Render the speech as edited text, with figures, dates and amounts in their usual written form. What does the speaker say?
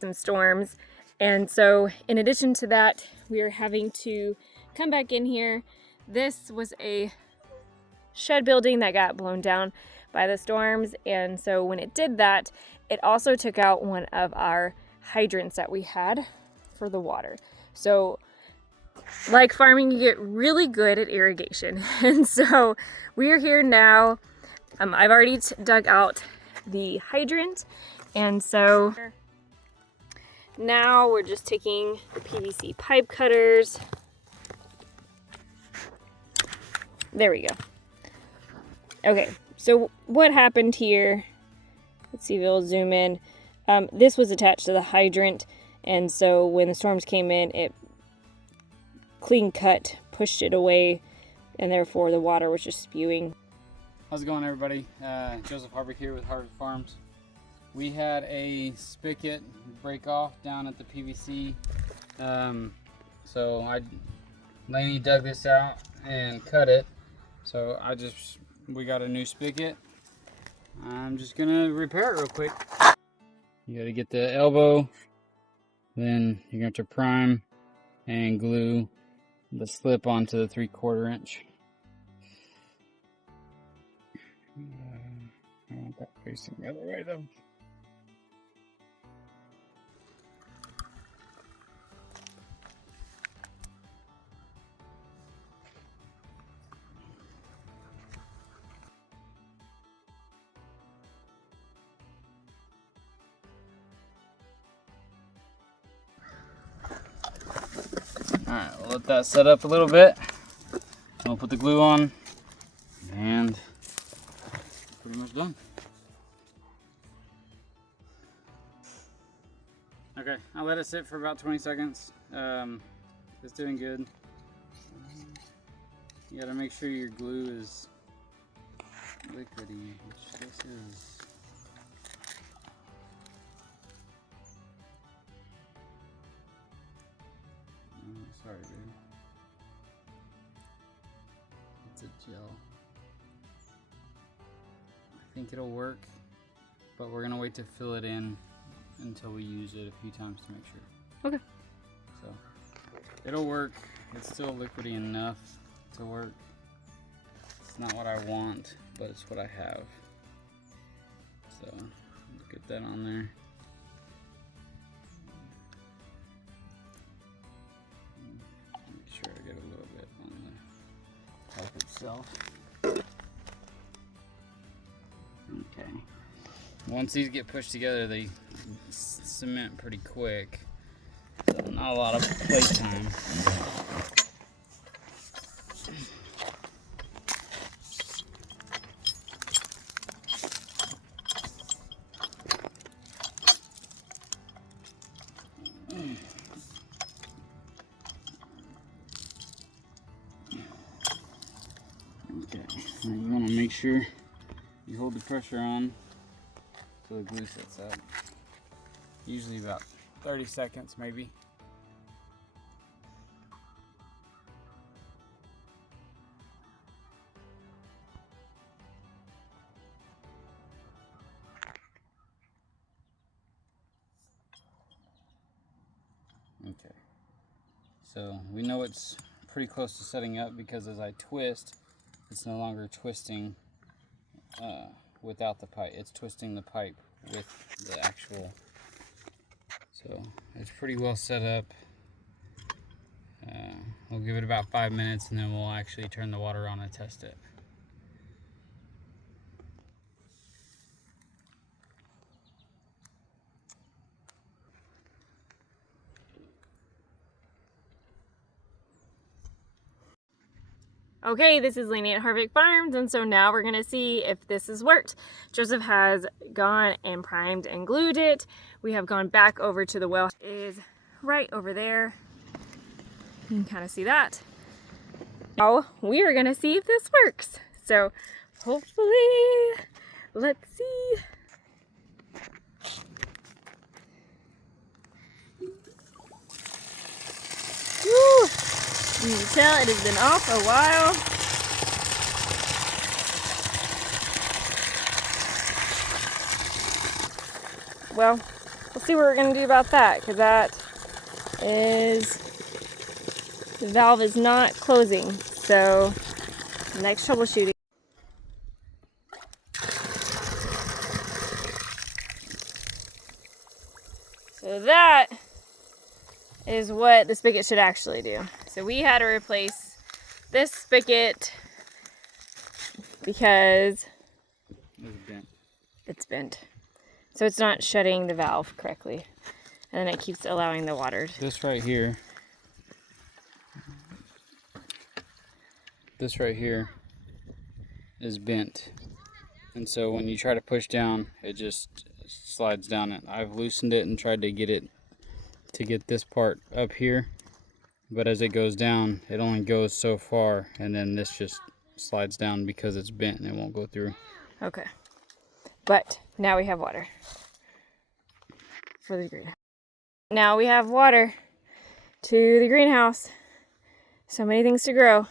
some storms. And so in addition to that, we are having to come back in here. This was a shed building that got blown down by the storms, and so when it did that, it also took out one of our hydrants that we had for the water. So like farming, you get really good at irrigation. And so we are here now. I've already dug out the hydrant, and so now we're just taking the PVC pipe cutters. There we go. Okay, so what happened here, let's see if it'll zoom in. This was attached to the hydrant, and so when the storms came in, it clean cut, pushed it away, and therefore the water was just spewing. How's it going, everybody? Joseph Harvick here with Harvick Farms. We had a spigot break off down at the PVC. So Lainey dug this out and cut it. So we got a new spigot. I'm just gonna repair it real quick. You gotta get the elbow, then you're going to prime and glue the slip onto the 3/4 inch. I want that facing the other way though. Alright, we'll let that set up a little bit. We'll put the glue on, and pretty much done. Okay, I'll let it sit for about 20 seconds. It's doing good. You gotta make sure your glue is liquidy, which this is. Sorry, dude. It's a gel. I think it'll work, but we're gonna wait to fill it in until we use it a few times to make sure. Okay. So it'll work. It's still liquidy enough to work. It's not what I want, but it's what I have. So get that on there. Make sure I get a little bit on the pipe itself. Okay. Once these get pushed together, they cement pretty quick. So not a lot of play time. Okay, now you want to make sure you hold the pressure on so the glue sets up. Usually about 30 seconds maybe. Okay, so we know it's pretty close to setting up because as I twist, it's no longer twisting without the pipe. It's twisting the pipe with the actual. So it's pretty well set up. We'll give it about 5 minutes and then we'll actually turn the water on and test it. Okay, this is Lainey at Harvick Farms, and so now we're gonna see if this has worked. Joseph has gone and primed and glued it. We have gone back over to the well. It is right over there. You can kind of see that. Now we are gonna see if this works. So hopefully, let's see. Woo! You can tell it has been off a while. Well, we'll see what we're gonna do about that, because that is, the valve is not closing. So next troubleshooting. So that is what the spigot should actually do. So we had to replace this spigot because it's bent. So it's not shutting the valve correctly. And then it keeps allowing the water. This right here is bent. And so when you try to push down, it just slides down it. I've loosened it and tried to get this part up here. But as it goes down, it only goes so far, and then this just slides down because it's bent and it won't go through. Okay. But now we have water for the greenhouse. Now we have water to the greenhouse. So many things to grow.